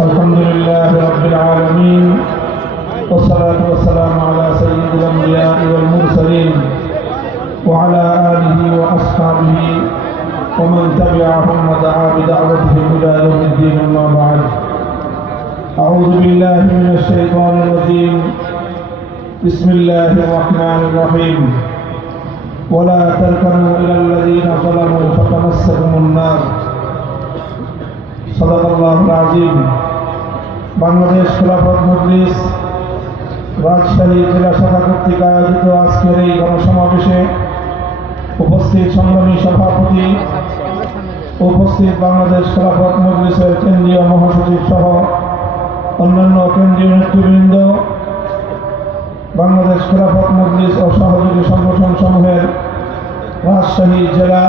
الحمد لله رب العالمين والصلاة والسلام على سيد الأنبياء والمرسلين وعلى آله وأصحابه ومن تبعهم ودعا بدعوتهم إلى يوم الدين. أما بعد، أعوذ بالله من الشيطان الرجيم. بسم الله الرحمن الرحيم. ولا تركنوا إلى الذين ظلموا فتمسكهم النار. صدق الله العظيم. বাংলাদেশ খেলাফত মজলিস রাজশাহী জেলা শাখা কর্তৃক আয়োজিত আজকের এই গণসমাবেশে উপস্থিত সংগ্রামী সভাপতি, উপস্থিত বাংলাদেশ খেলাফত মজলিসের কেন্দ্রীয় মহাসচিব সহ অন্যান্য কেন্দ্রীয় নেতৃবৃন্দ, বাংলাদেশ খেলাফত মজলিস ও সহযোগী সংগঠন সমূহের রাজশাহী জেলা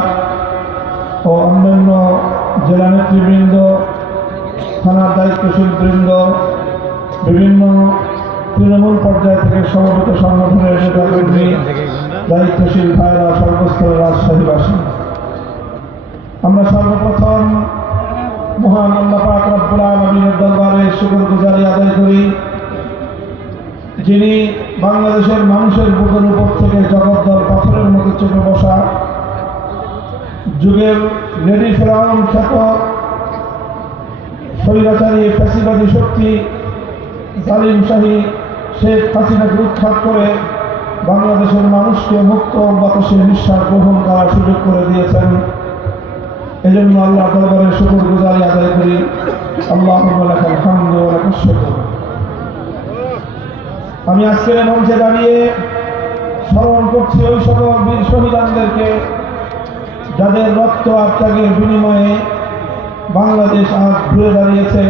ও অন্যান্য জেলা নেতৃবৃন্দ, থানার দায়িত্বশীল বৃন্দ, বিভিন্ন তৃণমূল পর্যায় থেকে সমবেত সংগঠনের নেতাকর্মী, দায়িত্বশীল ভাইরা, সর্বস্তরের রাজশাহীবাসী, আমরা সর্বপ্রথম মহান আল্লাহ পাক রব্বুল আলামিনের দরবারে শুকরগুজারি আদায় করি, যিনি বাংলাদেশের মানুষের বুকের উপর থেকে জগদ্দল পাথরের মতো চেপে বসা যুগের লেডি ফেরাউন খ্যাত স্বৈরাচারী ফ্যাসিবাদী শক্তি জালিম শাহী শেখ হাসিনাকে উৎখাত করে বাংলাদেশের মানুষকে মুক্ত বাতাসে নিঃশ্বাস গ্রহণ করার সুযোগ করে দিয়েছেন। এজন্য আল্লাহ দরবারে শুকরগুজারি আদায় করি। আল্লাহুম্মা লাকাল হামদু ওয়া লাকাশ শুকর। আমি আজকের মঞ্চে দাঁড়িয়ে স্মরণ করছি ওই সকল বীর শহীদদেরকে যাদের রক্ত আর ত্যাগের বিনিময়ে বাংলাদেশ আজ ঘুরে দাঁড়িয়েছে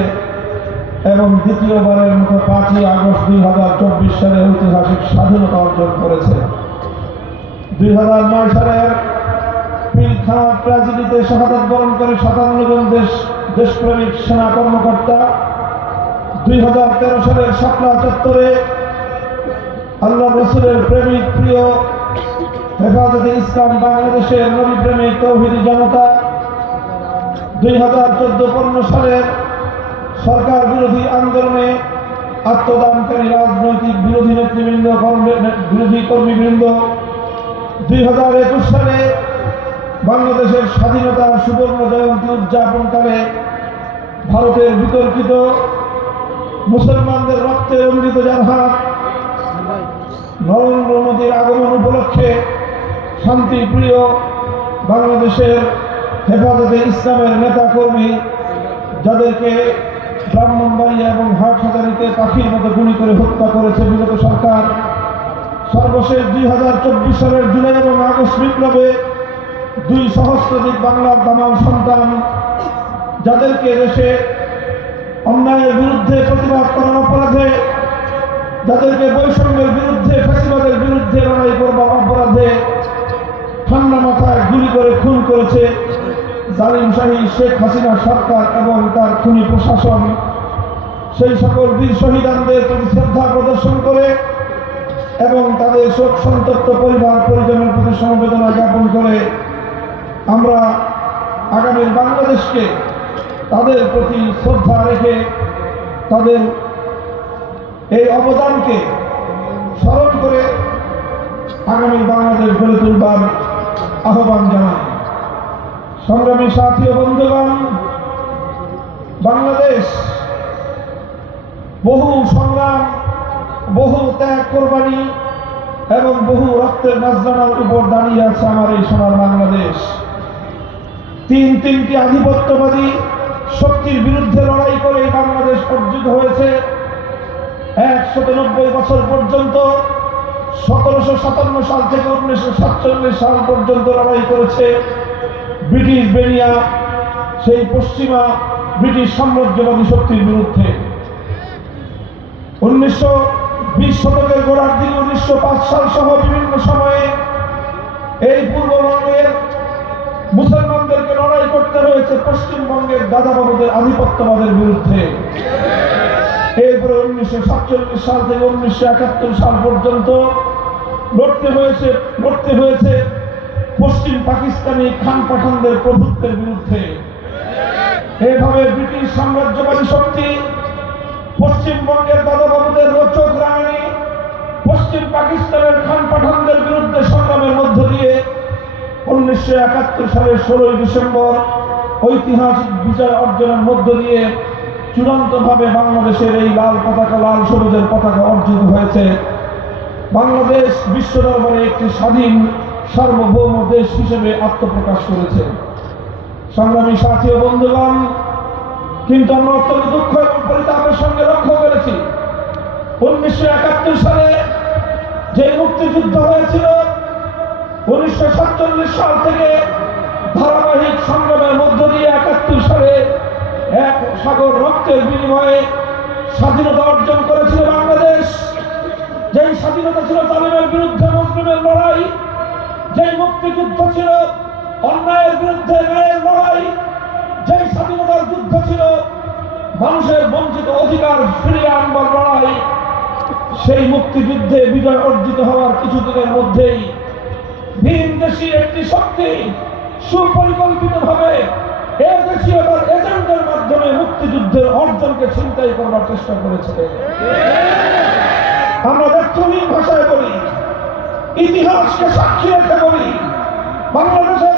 এবং দ্বিতীয়বারের মতো 5ই আগস্ট 2024 সালে ঐতিহাসিক স্বাধীনতা অর্জন করেছে। 2009 সালের পিলখানা ট্র্যাজেডিতে শাহাদাত বরণ করে 57 জন দেশপ্রেমিক সেনা কর্মকর্তা 2013 সালের শাপলা চত্বরে আল্লাহ রসুলের প্রেমিক প্রিয় হেফাজতে ইসলাম বাংলাদেশের নবী প্রেমিক তৌহিদি জনতা 2014-15 সালের সরকার বিরোধী আন্দোলনে আত্মদানকারী রাজনৈতিক বিরোধী নেতৃবৃন্দ, বিরোধী কর্মীবৃন্দ 2021 সালে বাংলাদেশের স্বাধীনতার সুবর্ণ জয়ন্তী উদযাপনকালে ভারতের বিতর্কিত মুসলমানদের রক্তে রঞ্জিত যার হাত নরেন্দ্র মোদীর আগমন উপলক্ষে শান্তিপ্রিয় বাংলাদেশের হেফাজতে ইসলামের নেতা কর্মী যাদেরকে ব্রাহ্মণবাড়িয়া এবং হাটহাজারীতে পাখির মতো গুলি করে হত্যা করেছে বিগত সরকার, সর্বশেষ 2024 সালের জুলাই এবং আগস্ট বিপ্লবে 2 সহস্রাধিক বাংলার দামাল সন্তান যাদেরকে দেশে অন্যায়ের বিরুদ্ধে প্রতিবাদ করার অপরাধে, যাদেরকে বৈষম্যের বিরুদ্ধে, ফ্যাসিবাদের বিরুদ্ধে লড়াই করবার অপরাধে ঠান্ডা মাথায় গুলি করে খুন করেছে জালিম শাহী শেখ হাসিনা সরকার এবং তার খুনি প্রশাসন। সেই সকল বীর শহীদদের প্রতি শ্রদ্ধা প্রদর্শন করে এবং তাদের শোক সন্তপ্ত পরিবার পরিজনের প্রতি সমবেদনা জ্ঞাপন করে আমরা আগামী বাংলাদেশকে তাদের প্রতি শ্রদ্ধা রেখে তাদের এই অবদানকে স্মরণ করে আগামী বাংলাদেশ গড়ে তুলবার আহ্বান জানাই। সংগ্রামী সাথী ও বন্ধুগণ, বাংলাদেশ বহু সংগ্রাম, বহু ত্যাগ কোরবানি এবং বহু রক্তের নজরানার উপর দাঁড়িয়ে আছে আমার এই সোনার বাংলাদেশ। তিনটি আধিপত্যবাদী শক্তির বিরুদ্ধে লড়াই করে বাংলাদেশ অর্জিত হয়েছে। 190 বছর পর্যন্ত 1757 সাল থেকে 1947 সাল পর্যন্ত লড়াই করেছে ব্রিটিশ বেনিয়া, সেই পশ্চিমা ব্রিটিশ সাম্রাজ্যবাদী শক্তির বিরুদ্ধে। 1920 শতকের গোড়ার দিকে 1905 সাল সহ বিভিন্ন সময়ে এই পূর্ববঙ্গের মুসলমানদেরকে লড়াই করতে হয়েছে পশ্চিমবঙ্গের দাদাবাবুদের আধিপত্যবাদের বিরুদ্ধে। এরপরে 1947 সাল থেকে 1971 সাল পর্যন্ত লড়তে হয়েছে পশ্চিম পাকিস্তানি খান পাঠানদের প্রভুত্বের বিরুদ্ধে। এভাবে ব্রিটিশ সাম্রাজ্যবাদী শক্তি পশ্চিমবঙ্গের দাদাবাবুদের রোচক রানী, পশ্চিম পাকিস্তানের খান পাঠানদের বিরুদ্ধে সংগ্রামের মধ্য দিয়ে 1971 সালের 16 ডিসেম্বর ঐতিহাসিক বিজয় অর্জনের মধ্য দিয়ে চূড়ান্তভাবে বাংলাদেশের এই লাল পতাকা, লাল সবুজের পতাকা অর্জিত হয়েছে। বাংলাদেশ বিশ্ব দরবারে একটি স্বাধীন সার্বভৌম দেশ হিসেবে আত্মপ্রকাশ করেছে। সংগ্রামী সাথী ও বন্ধুগণ, কিন্তু আমরা অত্যন্ত দুঃখ এবং পরিতাপের সঙ্গে লক্ষ্য করেছি 1971 সালে যে মুক্তিযুদ্ধ হয়েছিল, 1947 সাল থেকে ধারাবাহিক সংগ্রামের মধ্য দিয়ে 71 সালে এক সাগর রক্তের বিনিময়ে স্বাধীনতা অর্জন করেছিল বাংলাদেশ। যেই স্বাধীনতা ছিল জালিমের বিরুদ্ধে মুসলিমের লড়াই, যেই মুক্তিযুদ্ধ ছিল অন্যায়ের বিরুদ্ধে ন্যায়ের লড়াই, যেই স্বাধীনতার যুদ্ধ ছিল মানুষের বঞ্চিত অধিকার ফিরিয়ে আনবার লড়াই, সেই মুক্তিযুদ্ধে বিজয় অর্জিত হওয়ার কিছুদিনের মধ্যেই ভিনদেশী একটি শক্তি সুপরিকল্পিতভাবে এদেশীয়তার এজেন্ডার মাধ্যমে মুক্তিযুদ্ধের অর্জনকে ছিনতাই করবার চেষ্টা করেছে। আমরা ব্যর্থহীন ভাষায় বলি, ইতিহাসকে সাক্ষী রেখে বলি, বাংলাদেশের